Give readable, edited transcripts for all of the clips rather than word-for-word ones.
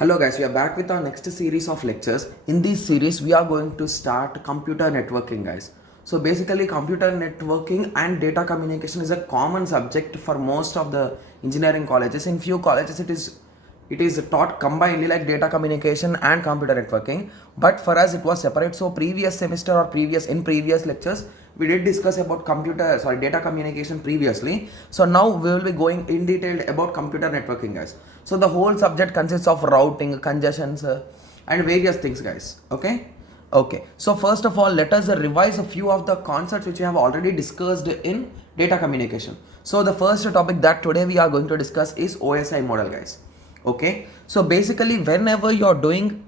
Hello guys, we are back with our next series of lectures. In this series, we are going to start computer networking guys. So basically computer networking and data communication is a common subject for most of the engineering colleges. In few colleges it is taught combinedly like data communication and computer networking, but for us it was separate. So previous semester or previous lectures we did discuss about data communication previously. So now we will be going in detail about computer networking guys. So the whole subject consists of routing, congestions, and various things guys. Okay, so first of all, let us revise a few of the concepts which we have already discussed in data communication. So the first topic that today we are going to discuss is OSI model guys. Okay, so basically whenever you are doing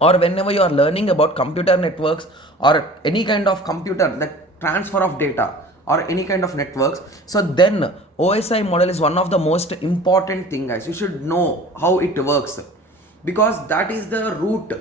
or whenever you are learning about computer networks or any kind of computer like transfer of data or any kind of networks, so then OSI model is one of the most important thing guys. You should know how it works because that is the root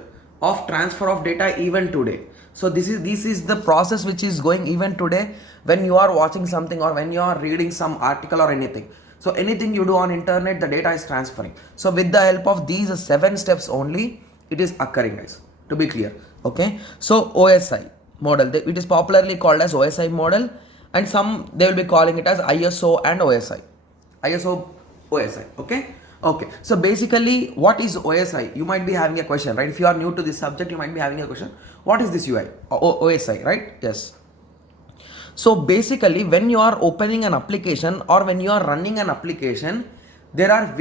of transfer of data even today. So this is the process which is going even today when you are watching something or when you are reading some article or anything. So anything you do on internet, the data is transferring. So with the help of these 7 steps only, it is occurring guys, to be clear. Okay, so OSI model, it is popularly called as OSI model, and some they will be calling it as ISO and ISO OSI. Okay, so basically what is OSI? You might be having a question, right? If you are new to this subject, you might be having a question, what is this OSI, right? Yes. So basically when you are opening an application or when you are running an application, there are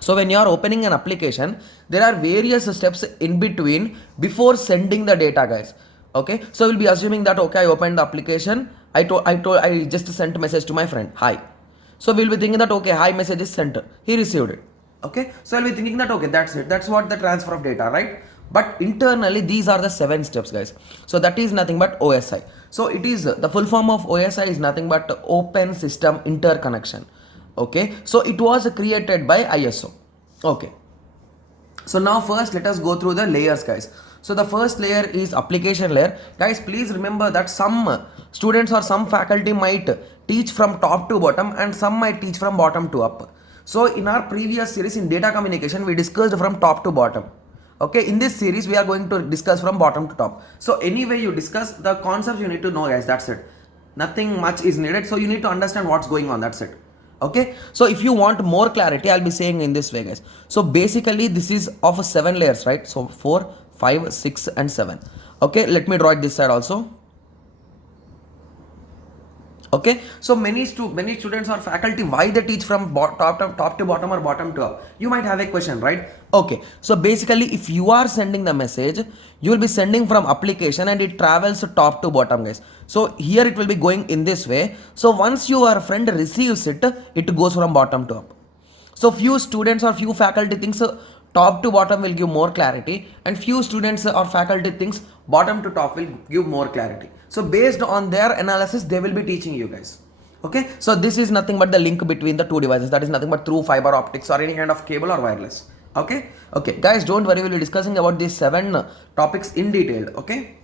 so when you are opening an application, there are various steps in between before sending the data guys. Okay, so we'll be assuming that okay, I opened the application, I just sent a message to my friend, hi. So we'll be thinking that okay, hi message is sent, he received it. Okay, so I'll be thinking that okay, that's it, that's what the transfer of data, right? But internally these are the 7 steps guys. So that is nothing but OSI. So it is the full form of OSI is nothing but open system interconnection. Okay, so it was created by ISO. Okay, so now first let us go through the layers guys. So the first layer is application layer guys. Please remember that some students or some faculty might teach from top to bottom and some might teach from bottom to up. So in our previous series in data communication we discussed from top to bottom. Okay, in this series we are going to discuss from bottom to top. So anyway you discuss the concepts, you need to know guys, that's it. Nothing much is needed, so you need to understand what's going on, that's it. Okay, so if you want more clarity, I'll be saying in this way guys. So basically this is of 7 layers, right? So 4, 5, 6 and 7. Okay, let me draw it this side also. Okay, so many students or faculty, why they teach from top to bottom or bottom to up? You might have a question, right? Okay, so basically if you are sending the message, you will be sending from application and it travels top to bottom guys. So here it will be going in this way. So once your friend receives it, it goes from bottom to up. So few students or few faculty thinks top to bottom will give more clarity, and few students or faculty thinks bottom to top will give more clarity. So based on their analysis, they will be teaching you guys. Okay, so this is nothing but the link between the two devices. That is nothing but through fiber optics or any kind of cable or wireless. Okay, guys, don't worry. We'll be discussing about these 7 topics in detail. Okay.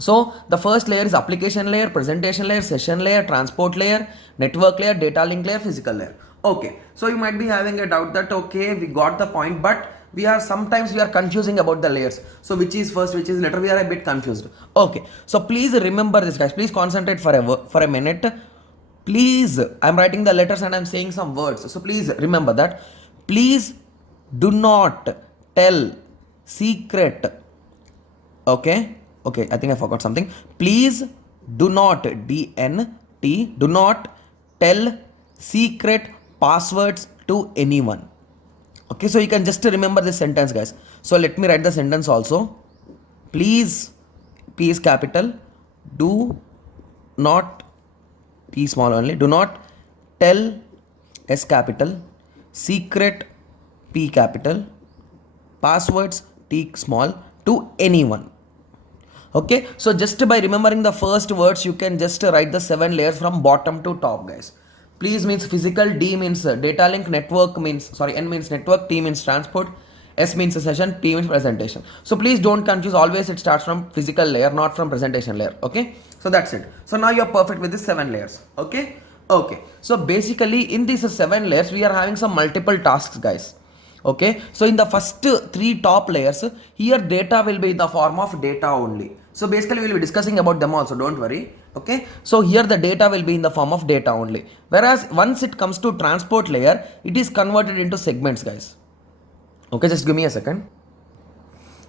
So the first layer is application layer, presentation layer, session layer, transport layer, network layer, data link layer, physical layer. Okay, so you might be having a doubt that okay, we got the point, but sometimes we are confusing about the layers. So which is first, which is later, we are a bit confused. Okay, so please remember this guys, please concentrate for a minute. Please, I'm writing the letters and I'm saying some words. So please remember that. Please do not tell secret. Okay, I think I forgot something. Please do not do not tell secret passwords to anyone. Okay, so you can just remember this sentence guys. So let me write the sentence also. Please, P is capital, do not, P small only, do not tell, S capital, secret, P capital, passwords, T small, to anyone. Okay, so just by remembering the first words, you can just write the 7 layers from bottom to top guys. Please means physical, D means data link, network means, N means network, T means transport, S means session, T means presentation. So please don't confuse, always it starts from physical layer, not from presentation layer. Okay, so that's it. So now you are perfect with these 7 layers. Okay, Okay, so basically in these 7 layers, we are having some multiple tasks, guys. Okay, so in the first 3 top layers, here data will be in the form of data only. So basically we will be discussing about them also, don't worry. Okay, so here the data will be in the form of data only. Whereas once it comes to transport layer, it is converted into segments, guys. Okay, just give me a second.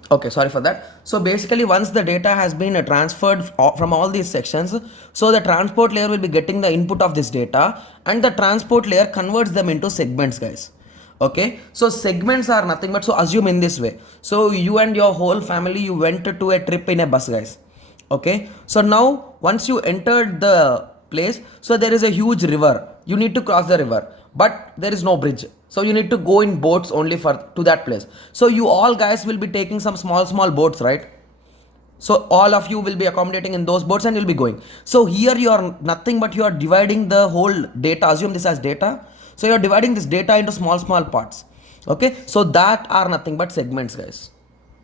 Okay, sorry for that. So basically once the data has been transferred from all these sections, so the transport layer will be getting the input of this data, and the transport layer converts them into segments, guys. Okay, so segments are nothing but, so assume in this way, so you and your whole family, you went to a trip in a bus, guys. Okay, so now once you entered the place, so there is a huge river, you need to cross the river, but there is no bridge, so you need to go in boats only for to that place. So you all guys will be taking some small boats, right? So all of you will be accommodating in those boats and you'll be going. So here you are nothing but you are dividing the whole data, assume this as data, so you are dividing this data into small parts. Okay, so that are nothing but segments, guys.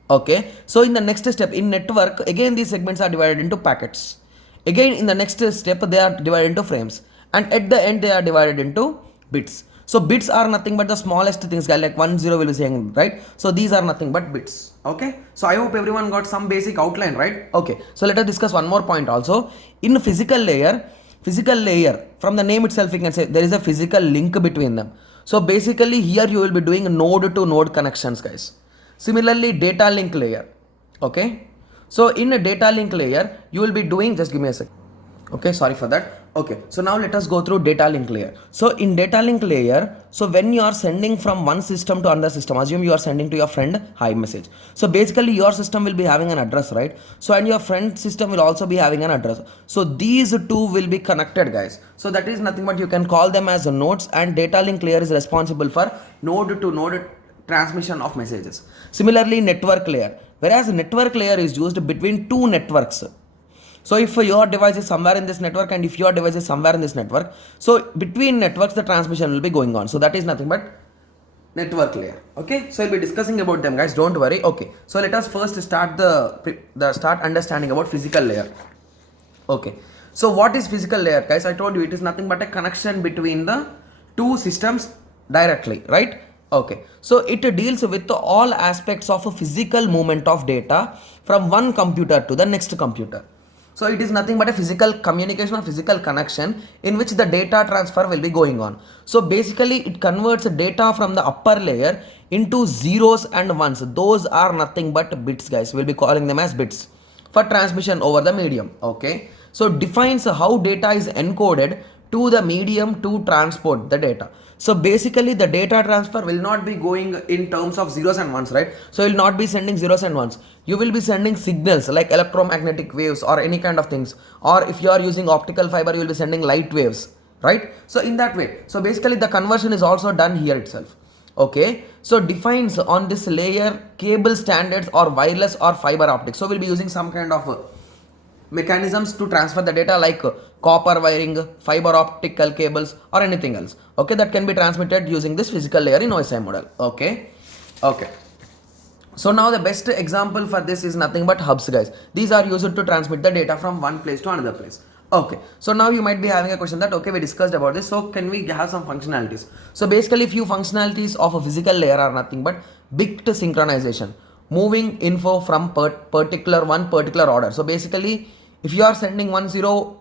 Okay, so in the next step in network, again these segments are divided into packets. Again in the next step they are divided into frames, and at the end they are divided into bits. So bits are nothing but the smallest things, guys, like 1 0 will be saying, right? So these are nothing but bits. Okay, so I hope everyone got some basic outline, right? Okay, so let us discuss one more point also. In physical layer, from the name itself you can say there is a physical link between them. So basically here you will be doing node to node connections, guys. Similarly, data link layer. Okay, so in a data link layer you will be doing, just give me a sec. Okay, sorry for that. Okay, so now let us go through data link layer. So in data link layer, so when you are sending from one system to another system, assume you are sending to your friend hi message. So basically your system will be having an address, right? So and your friend system will also be having an address. So these two will be connected, guys. So that is nothing but you can call them as nodes, and data link layer is responsible for node to node transmission of messages. Similarly, network layer, whereas network layer is used between two networks. So if your device is somewhere in this network and if your device is somewhere in this network, so between networks the transmission will be going on. So that is nothing but network layer. Okay, so we'll be discussing about them, guys, don't worry. Okay, so let us first start start understanding about physical layer. Okay, so what is physical layer, guys? I told you it is nothing but a connection between the two systems directly, right? Okay, so it deals with all aspects of a physical movement of data from one computer to the next computer. So it is nothing but a physical communication or physical connection in which the data transfer will be going on. So basically it converts data from the upper layer into zeros and ones. Those are nothing but bits, guys. We'll be calling them as bits for transmission over the medium. Okay, so defines how data is encoded to the medium to transport the data. So basically the data transfer will not be going in terms of zeros and ones, right? So you will not be sending zeros and ones. You will be sending signals like electromagnetic waves or any kind of things. Or if you are using optical fiber, you will be sending light waves, right? So in that way, so basically the conversion is also done here itself. Okay, so defines on this layer cable standards or wireless or fiber optics. So we'll be using some kind of mechanisms to transfer the data like copper wiring, fiber optical cables or anything else. Okay, that can be transmitted using this physical layer in OSI model. Okay, okay. So now the best example for this is nothing but hubs, guys. These are used to transmit the data from one place to another place. Okay, so now you might be having a question that, okay, we discussed about this, so can we have some functionalities? So basically few functionalities of a physical layer are nothing but bit synchronization, moving info from particular order. So basically if you are sending 1010,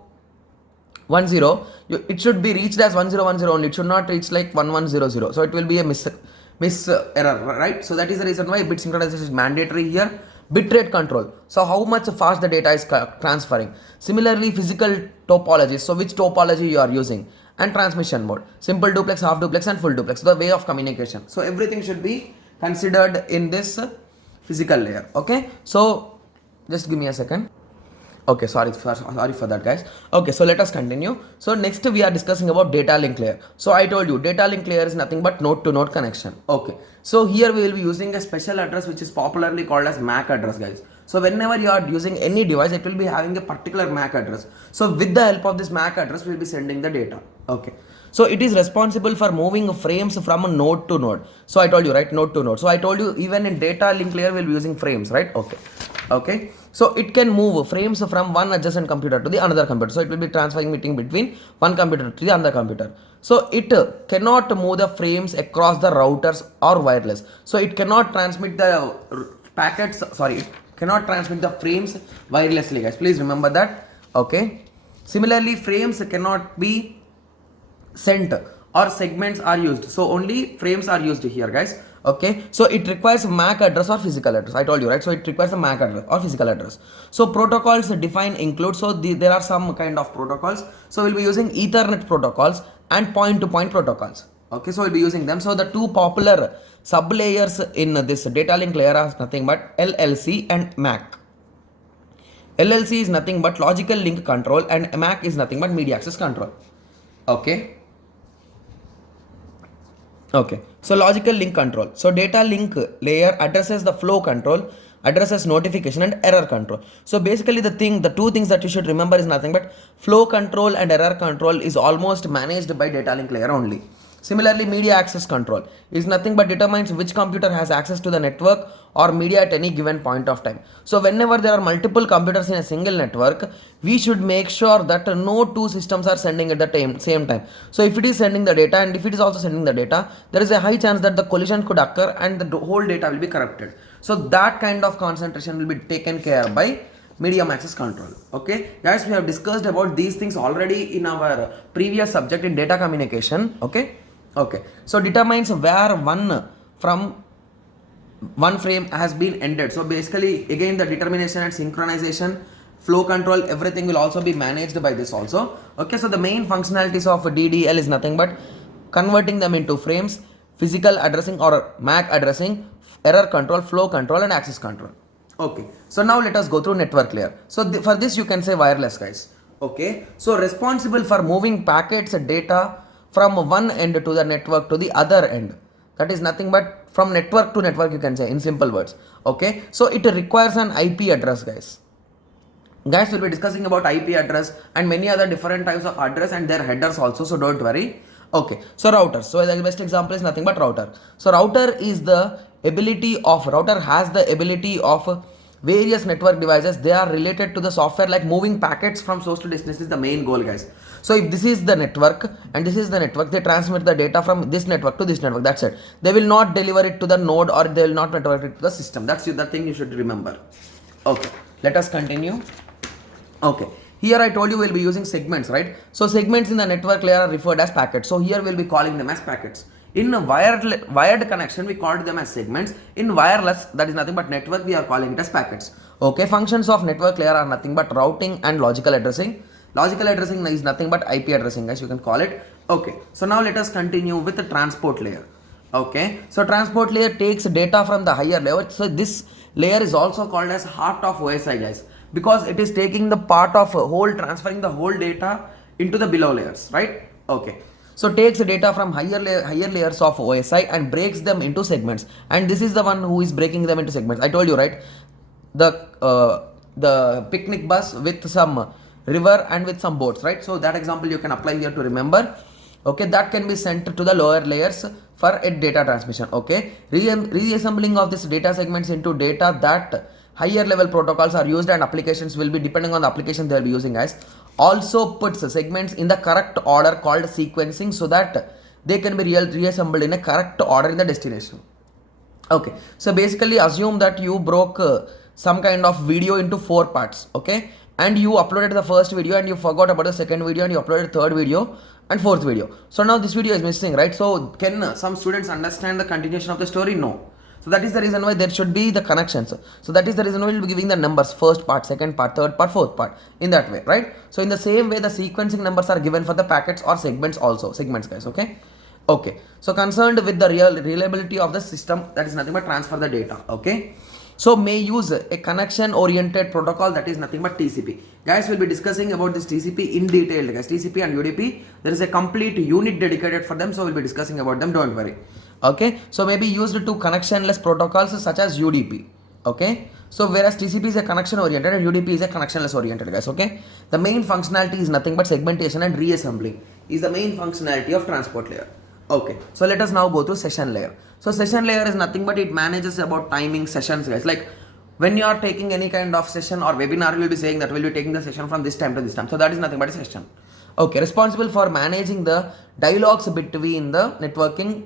it should be reached as 1010 only. It should not reach like 1100. So it will be a miss error, right? So that is the reason why bit synchronization is mandatory here. Bitrate control, so how much fast the data is transferring. Similarly, physical topologies, so which topology you are using, and transmission mode, simple duplex, half duplex and full duplex, the way of communication. So everything should be considered in this physical layer. Okay, so just give me a second. Okay, sorry for that, guys. Okay, so let us continue. So next we are discussing about data link layer. So I told you data link layer is nothing but node to node connection. Okay, so here we will be using a special address which is popularly called as MAC address, guys. So whenever you are using any device, it will be having a particular MAC address. So with the help of this MAC address, we will be sending the data. Okay, so it is responsible for moving frames from a node to node. So I told you, right, node to node. So I told you even in data link layer we will be using frames, right? Okay. Okay, so it can move frames from one adjacent computer to the another computer, so it will be transferring meeting between one computer to the another computer. So it cannot move the frames across the routers or wireless, so it cannot transmit the packets, sorry, it cannot transmit the frames wirelessly, guys, please remember that. Okay, similarly frames cannot be sent or segments are used, so only frames are used here, guys. Okay, so it requires MAC address or physical address, I told you, right? So it requires a MAC address or physical address. So protocols define include, so there are some kind of protocols, so we'll be using Ethernet protocols and point to point protocols. Okay, so we'll be using them. So the two popular sub layers in this data link layer are nothing but LLC and MAC. LLC is nothing but logical link control and MAC is nothing but media access control. Okay, okay, so logical link control, so data link layer addresses the flow control, addresses notification and error control. So basically the two things that you should remember is nothing but flow control and error control is almost managed by data link layer only. Similarly, media access control is nothing but determines which computer has access to the network or media at any given point of time. So whenever there are multiple computers in a single network, we should make sure that no two systems are sending at the same time. So if it is sending the data and if it is also sending the data, there is a high chance that the collision could occur and the whole data will be corrupted. So that kind of concentration will be taken care by medium access control. Okay, guys, we have discussed about these things already in our previous subject in data communication. Okay, okay, so determines where one frame has been ended. So basically again the determination and synchronization, flow control, everything will also be managed by this also. Okay, so the main functionalities of DDL is nothing but converting them into frames, physical addressing or MAC addressing, error control, flow control and access control. Okay, so now let us go through network layer. So for this you can say wireless, guys. Okay, so responsible for moving packets data from one end to the network to the other end, that is nothing but from network to network, you can say in simple words. Okay, so it requires an IP address, guys. We'll be discussing about IP address and many other different types of address and their headers also, so don't worry. Okay, so routers, so the best example is nothing but router. So router has the ability of various network devices. They are related to the software, like moving packets from source to destination is the main goal, guys. So if this is the network and this is the network, they transmit the data from this network to this network, that's it. They will not deliver it to the node or they will not deliver it to the system. That's the thing you should remember. Okay, let us continue. Okay, here I told you we'll be using segments, right? So segments in the network layer are referred as packets. So here we'll be calling them as packets. In a wired connection, we called them as segments. In wireless, that is nothing but network, we are calling it as packets. Okay, functions of network layer are nothing but routing and logical addressing. Logical addressing is nothing but IP addressing, guys, you can call it. Okay, so now let us continue with the transport layer. Okay, so transport layer takes data from the higher level. So this layer is also called as heart of OSI, guys, because it is taking the part of transferring the whole data into the below layers, right? Okay, so takes data from higher layers of OSI and breaks them into segments, and this is the one who is breaking them into segments. I told you, right? The picnic bus with some river and with some boats, right? So that example you can apply here to remember. Okay, that can be sent to the lower layers for a data transmission. Okay, reassembling of this data segments into data that higher level protocols are used and applications will be depending on the application they will be using, guys. Also puts segments in the correct order called sequencing, so that they can be reassembled in a correct order in the destination. Okay, so basically assume that you broke some kind of video into 4 parts. Okay, and you uploaded the first video and you forgot about the second video and you uploaded third video and fourth video. So now this video is missing, right? So can some students understand the continuation of the story? No. So that is the reason why there should be the connections. So that is the reason why we'll be giving the numbers, first part, second part, third part, fourth part, in that way, right? So in the same way, the sequencing numbers are given for the packets or segments also, segments, guys. Okay, okay, so concerned with the reliability of the system, that is nothing but transfer the data. Okay, so may use a connection oriented protocol, that is nothing but TCP. Guys, we'll be discussing about this TCP in detail, guys. TCP and UDP, there is a complete unit dedicated for them, so we'll be discussing about them, don't worry. Okay, so may be used to connectionless protocols such as UDP. Okay, so whereas TCP is a connection oriented and UDP is a connectionless oriented, guys. Okay, the main functionality is nothing but segmentation and reassembling is the main functionality of transport layer. Okay, so let us now go to session layer. So session layer is nothing but it manages about timing sessions, guys. Like When you are taking any kind of session or webinar, you will be saying that we'll be taking the session from this time to this time. So that is nothing but a session. Okay, responsible for managing the dialogues between the networking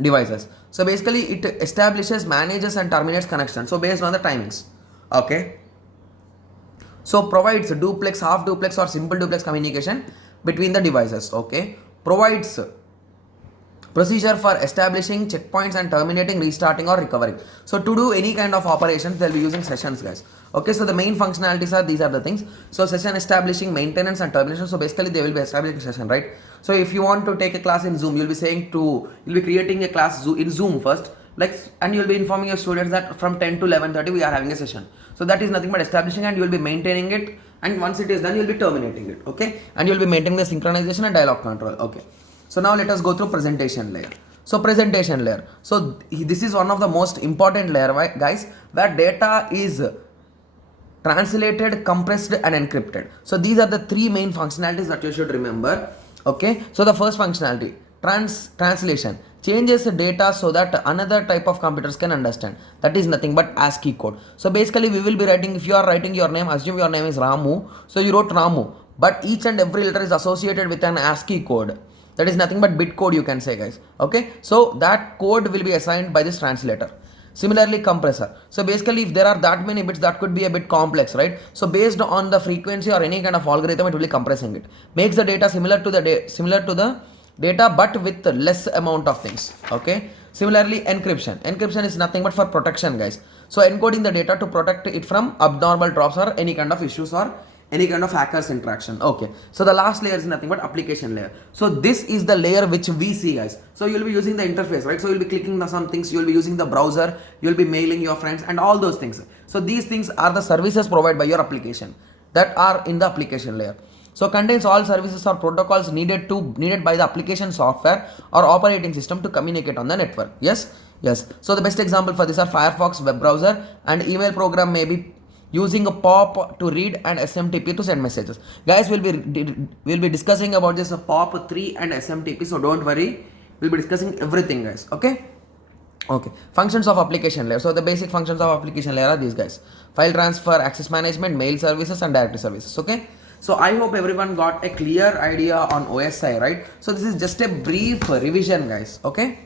devices. So basically it establishes, manages and terminates connection. So based on the timings. Okay. So provides duplex, half duplex or simple duplex communication between the devices. Okay. Provides procedure for establishing checkpoints and terminating, restarting or recovering. So to do any kind of operations, they'll be using sessions, guys. Okay, so the main functionalities are, these are the things. So session establishing, maintenance and termination. So basically they will be establishing session, right? So if you want to take a class in Zoom, you'll be saying you'll be creating a class in Zoom first, like, and you'll be informing your students that from 10 to 11:30 we are having a session. So that is nothing but establishing, and you'll be maintaining it, and once it is done, you'll be terminating it. Okay, and you'll be maintaining the synchronization and dialogue control. Okay. So now let us go through presentation layer. So presentation layer. So this is one of the most important layer, guys, where data is translated, compressed and encrypted. So these are the three main functionalities that you should remember. Okay. So the first functionality, translation, changes the data so that another type of computers can understand. That is nothing but ASCII code. So basically we will be writing, if you are writing your name, assume your name is Ramu. So you wrote Ramu, but each and every letter is associated with an ASCII code. That is nothing but bit code, you can say, guys. Okay, so that code will be assigned by this translator. Similarly, compressor. So basically if there are that many bits, that could be a bit complex, right? So based on the frequency or any kind of algorithm, it will be compressing it. Makes the data similar to the data but with less amount of things. Okay. Similarly, encryption. Encryption is nothing but for protection, guys. So encoding the data to protect it from abnormal drops or any kind of issues or any kind of hackers interaction. Okay, so the last layer is nothing but application layer. So this is the layer which we see, guys. So you'll be using the interface, right? So you'll be clicking some things, you'll be using the browser, you'll be mailing your friends and all those things. So these things are the services provided by your application that are in the application layer. So contains all services or protocols needed by the application software or operating system to communicate on the network. Yes. So the best example for this are Firefox web browser, and email program may be using a POP to read and SMTP to send messages. Guys, we'll be discussing about this POP 3 and SMTP, so don't worry, we'll be discussing everything, guys. Okay, functions of application layer. So the basic functions of application layer are these, guys: file transfer, access management, mail services and directory services. Okay, so I hope everyone got a clear idea on OSI, right? So this is just a brief revision, guys. Okay,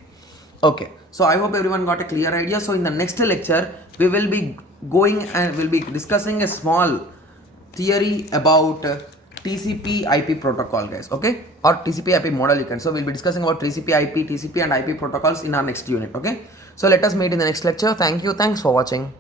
so I hope everyone got a clear idea. So in the next lecture we will be going and we'll be discussing a small theory about TCP IP protocol, guys. Okay, or TCP IP model, you can. So we'll be discussing about TCP IP, TCP and IP protocols in our next unit. Okay, so let us meet in the next lecture. Thank you, thanks for watching.